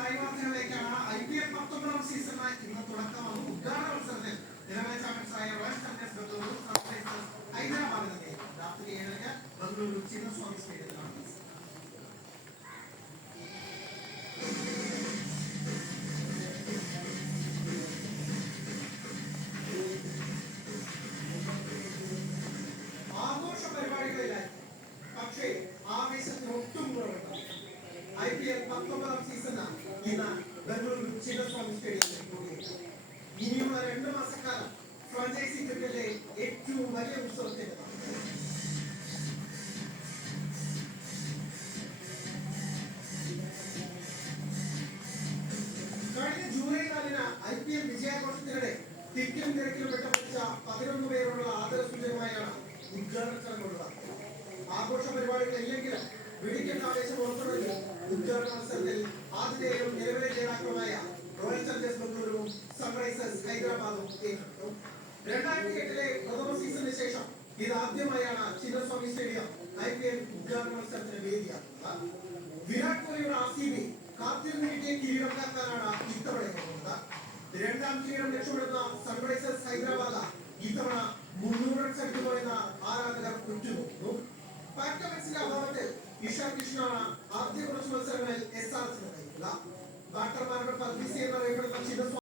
കായികവാർത്തകളിലേക്കാണ്. IPL 19 സീസണിന് ഇന്ന് തുടക്കമാകും. ഉദ്ഘാടന മത്സരത്തിൽ നിലവിലെ ചാമ്പ്യൻസായ റോയൽ ചലഞ്ചേഴ്സ് ബംഗളൂരു സൺറൈസേഴ്സ് ഹൈദരാബാദിനെ രാത്രി 7-ന് ബംഗളൂരു ചിന്നസ്വാമി സ്റ്റേഡിയത്തിലാണ്. ആഘോഷ പരിപാടികളിലായി പക്ഷേ ആവേശത്തിന് ഒട്ടും കുറവുണ്ട്. IPL 19 സീസണ് ഇന്ന് ബംഗളൂരു ചിന്നസ്വാമി സ്റ്റേഡിയത്തിൽ കൂടിയാണ്. ഇനിയുള്ള 2 മാസക്കാലം ഫ്രാഞ്ചൈസി ക്രിക്കറ്റിലെ ഏറ്റവും വലിയ ഉത്സവത്തിന്റെ കഴിഞ്ഞ ജൂലൈ 4-ന് IPL വിജയാഘോഷത്തിനിടെ തിക്കിലും തിരക്കിലും വെട്ടപ്പിച്ച 11 പേരുള്ള ആദരസൂചകമായാണ് ഉദ്ഘാടന ചടങ്ങുള്ളത്. ആഘോഷ പരിപാടികളില്ലെങ്കിലും വെടിക്കെട്ട് ആവേശം ഉറപ്പുണ്ടെങ്കിൽ ഉദ്ഘാടന മത്സരത്തിൽ ആതിഥേയരും നിലവിലെ ജേതാക്കളുമായ റോയൽ ചലഞ്ചേഴ്സ് ബംഗളൂരുവും സൺറൈസേഴ്സ് ഹൈദരാബാദും ഏറ്റെടുത്തു. 2008-ലെ പ്രഥമ സീസണിന് ശേഷം ഇതാദ്യമായാണ് ചിന്നസ്വാമി സ്റ്റേഡിയം IPL ഉദ്ഘാടന മത്സരത്തിന് വേദിയാക്കുന്നത്. വിരാട് കോഹ്ലിയുടെ RCB കാത്തിരുന്ന് കിട്ടിയ കിരീടം കാക്കാനാണ് ഇത്തവണ പോകുന്നത്. 2ാം കിരീടം ലക്ഷ്യമിടുന്ന സൺറൈസേഴ്സ് ഹൈദരാബാദ് ഇത്തവണ 300 റൺസ് അടിക്കുമോ എന്ന ആരാധകർ ഉറ്റുനോക്കുന്നു. പാറ്റമെക്സിന്റെ അഭാവത്തിൽ ഇഷാൻ കിഷനാണ് ആദ്യ കുറച്ച് മത്സരങ്ങളിൽ SRH നയിക്കുക. ബാറ്റർമാരുടെ പദ്ധതി എന്നറിയപ്പെടുന്ന ചിന്നസ്വാമി